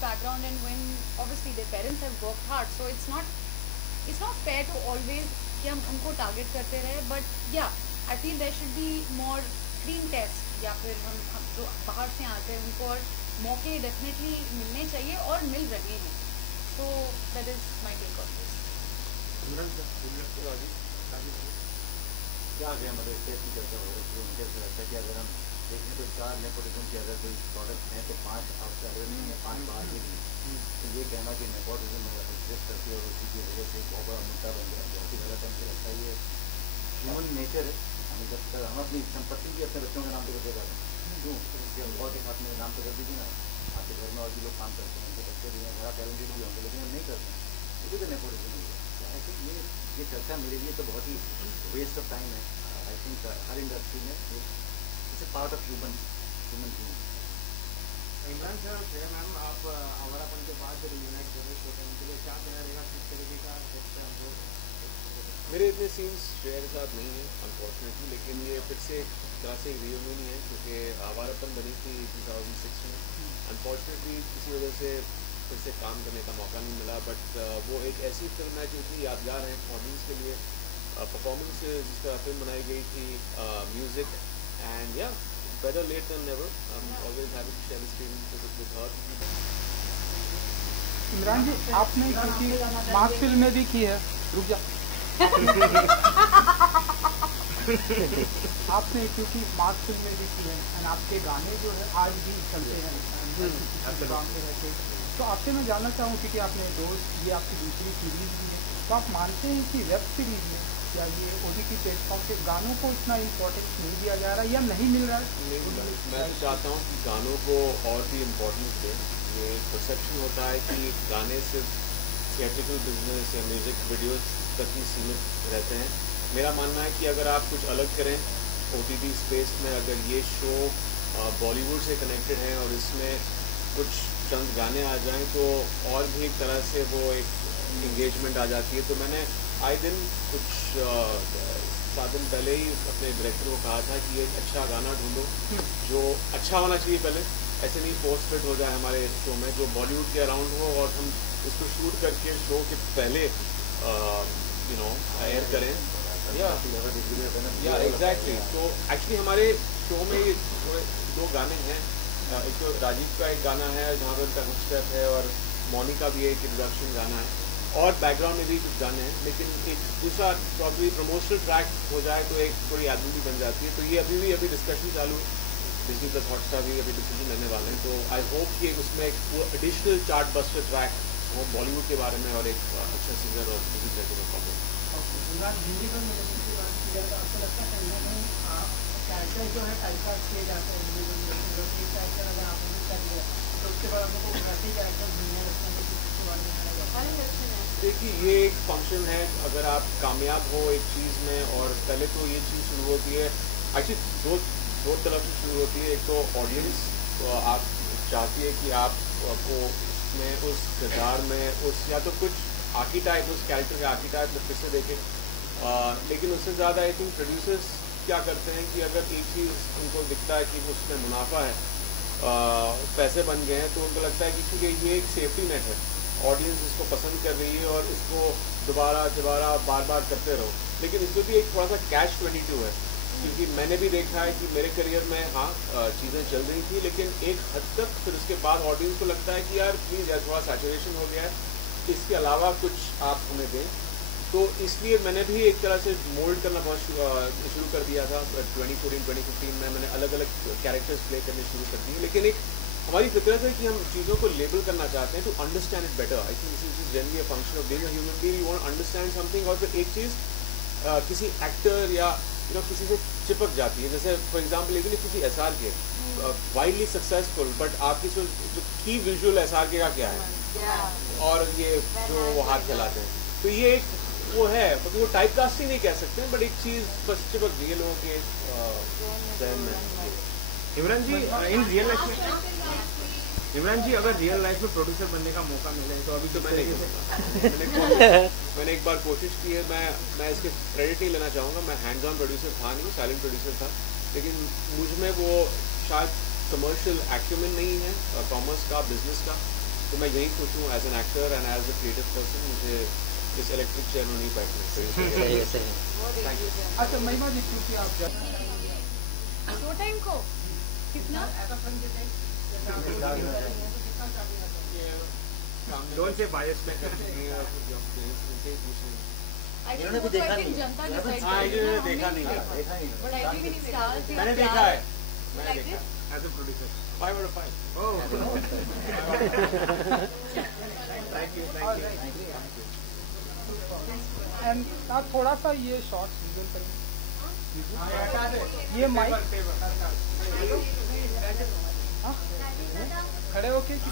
background, and when obviously their parents have worked hard, so it's not fair to always कि हम उनको target करते रहे. But yeah I feel there should be more screen test, या फिर हम जो बाहर से आते हैं उनको और मौके डेफिनेटली मिलने चाहिए और मिल रहे हैं. So that is my take on this. क्या आगे हमारे स्टेट की चर्चा हो रही है, मुझे ऐसा लगता है कि अगर हम देखें तो 4 नेपोटिज्म के अगर कोई प्रोडक्ट हैं तो 5 आउटसाइड नहीं है, 5 बाहर के भी. तो ये कहना कि नेपोटिज्म एग्जिस्ट करती है और उसी की वजह से बहुत बड़ा मुद्दा बन गया, बहुत ही गलत है. मुझे लगता है ये ह्यूमन नेचर है. हमें जब तक हम अपनी संपत्ति भी अपने बच्चों के नाम पर करते हैं, क्यों उसके और के साथ में नाम पर कर दीजिए ना. आपके घर में और भी लोग काम करते हैं, उनके बच्चे भी हैं, बड़ा टैलेंटेड भी होंगे, लेकिन हम नहीं करते हैं. ये तो नेपोटिज्म है. आई थिंक ये चर्चा मेरे लिए तो बहुत ही वेस्ट ऑफ टाइम है. आई थिंक हर इंडस्ट्री में it's a part of human being. Imran sir, जय मैम, आप हमारापन के बाद जब यूनाइट कर रहे होते हैं उनके लिए क्या कहना रहेगा, किस तरीके का मेरे इतने सीन्स श्रेया के साथ नहीं है अनफॉर्चुनेटली, लेकिन ये फिर से एक तरह से एक रियूनियन ही है क्योंकि आवारापन बनी थी 2006 में. अनफॉर्चुनेटली किसी वजह से फिर से काम करने का मौका नहीं मिला. बट वो एक ऐसी फिल्म है जो इतनी यादगार है ऑडियंस के लिए. परफॉर्मेंस जिस तरह फिल्म बनाई गई थी, म्यूजिक, एंड या better late than never. I'm always happy to share the screen with her. Imran ji, आपने क्योंकि मास फिल्म में भी की है, रुक जा. आपने क्योंकि मास फिल्म में भी की है और आपके गाने जो है आज भी चलते हैं गाँव में रहते. तो आपसे मैं जानना चाहूँ क्योंकि आपने दोस्त, ये आपकी दूसरी सीरीज भी है, तो आप मानते हैं कि वेब सीरीज में या ये OTT प्लेटफॉर्म पे गानों को इतना इम्पोर्टेंस नहीं दिया जा रहा है या नहीं मिल रहा है? मैं तो चाहता हूँ कि गानों को और भी इम्पोर्टेंस दें. ये परसेप्शन होता है कि गाने सिर्फ थिएट्रिकल बिजनेस या म्यूज़िक वीडियोस तक ही सीमित रहते हैं. मेरा मानना है कि अगर आप कुछ अलग करें OTT स्पेस में, अगर ये शो बॉलीवुड से कनेक्टेड है और इसमें कुछ चंद गाने आ जाएं तो और भी एक तरह से वो एक इंगेजमेंट आ जाती है. तो मैंने आए दिन कुछ 7 दिन पहले ही अपने डायरेक्टर को कहा था कि ये अच्छा गाना ढूंढो जो अच्छा होना चाहिए पहले, ऐसे नहीं पोस्ट फिट हो जाए हमारे शो में, जो बॉलीवुड के अराउंड हो और हम इसको शूट करके शो के पहले एयर करें. या एग्जैक्टली. तो एक्चुअली हमारे शो में थोड़े 2 गाने हैं. एक तो राजीव का एक गाना है जहाँ पर उनका स्टेप है और मोनिका भी एक इंट्रोडक्शन गाना है और बैकग्राउंड में भी कुछ गाने हैं. लेकिन एक दूसरा प्रॉब्ली प्रमोशनल ट्रैक हो जाए तो एक थोड़ी एल्बम भी बन जाती है. तो ये अभी डिस्कशन चालू है. डिज्नी प्लस हॉटस्टार भी अभी डिसीजन लेने वाले हैं. तो आई होप कि उसमें एक एडिशनल चार्ट बस्टर ट्रैक हो बॉलीवुड के बारे में और एक अच्छा सिंगर और म्यूजिक डायरेक्टर का कॉम्बो. कैरेक्टर जो है टाइपकास्ट किए जाते हैं, कैरेक्टर अगर आपने कर लिया तो उसके बाद आपको वैसे कैरेक्टर मिलने लगते हैं. देखिए, ये एक फंक्शन है. अगर आप कामयाब हो एक चीज़ में, और पहले तो ये चीज़ शुरू होती है एक्चुअली दो तरफ से शुरू होती है. एक तो ऑडियंस, तो आप चाहती है कि आपको उसमें उस किरदार में उस या तो कुछ आर्कीटाइप, उस कैरेक्टर का आर्कीटाइप में फिर से देखें. लेकिन उससे ज़्यादा आई थिंक प्रोड्यूसर्स क्या करते हैं कि अगर एक चीज़ उनको दिखता है कि उसमें मुनाफा है, पैसे बन गए हैं, तो उनको लगता है कि ठीक है ये एक सेफ्टी नेट है, ऑडियंस इसको पसंद कर रही है और इसको दोबारा बार बार करते रहो. लेकिन इसमें भी एक थोड़ा सा catch-22 है, क्योंकि मैंने भी देखा है कि मेरे करियर में चीज़ें चल रही थी, लेकिन एक हद तक फिर उसके बाद ऑडियंस को लगता है कि यार प्लीज़ यार थोड़ा सैचुरेशन हो गया है, इसके अलावा कुछ आप हमें दें. तो इसलिए मैंने भी एक तरह से मोल्ड करना बहुत शुरू कर दिया था. 2014-2015 में मैंने अलग अलग कैरेक्टर्स प्ले करने शुरू कर दिए. लेकिन एक हमारी फितरत है कि हम चीज़ों को लेबल करना चाहते हैं to understand it better. I think this is generally a function of being a human being. You want to understand something. और फिर एक चीज़ किसी एक्टर या किसी से चिपक जाती है. जैसे फॉर एग्जाम्पल लेकिन किसी SRK वाइडली सक्सेसफुल, बट आपकी जो की विजुअल SRK का क्या है और ये जो वो हाथ फैलाते हैं, तो ये एक वो है, वो टाइप कास्टिंग नहीं कह सकते हैं, बट एक चीज़ बस चिपक गई है लोगों के जहन में. इमरान जी, इन रियल लाइफ में इमरान जी अगर रियल लाइफ में प्रोड्यूसर बनने का मौका मिले तो अभी तो मैंने एक बार कोशिश की है. मैं इसके क्रेडिट नहीं लेना चाहूँगा. मैं हैंड्स ऑन प्रोड्यूसर था नहीं, साइलेंट प्रोड्यूसर था. लेकिन मुझ में वो शायद कमर्शियल एक्यूमेन नहीं है, कॉमर्स का, बिजनेस का. तो मैं यही खुश हूँ as an actor and as a creative person, मुझे इस इलेक्ट्रिक चेयर में नहीं बैठना चाहिए। अच्छा महिमा जी, क्योंकि आप शो टाइम को कितना डोंट से बायस में इन्होंने भी देखा नहीं है। जनता हाँ, इन्होंने देखा नहीं है। बट आई थिंक स्टार्स मैंने देखा है, मैंने देखा as a producer 5 out of 5। Thank you and आप थोड़ा सा ये शॉर्ट्स विजुअल करेंगे, ये माइक खड़े होके कि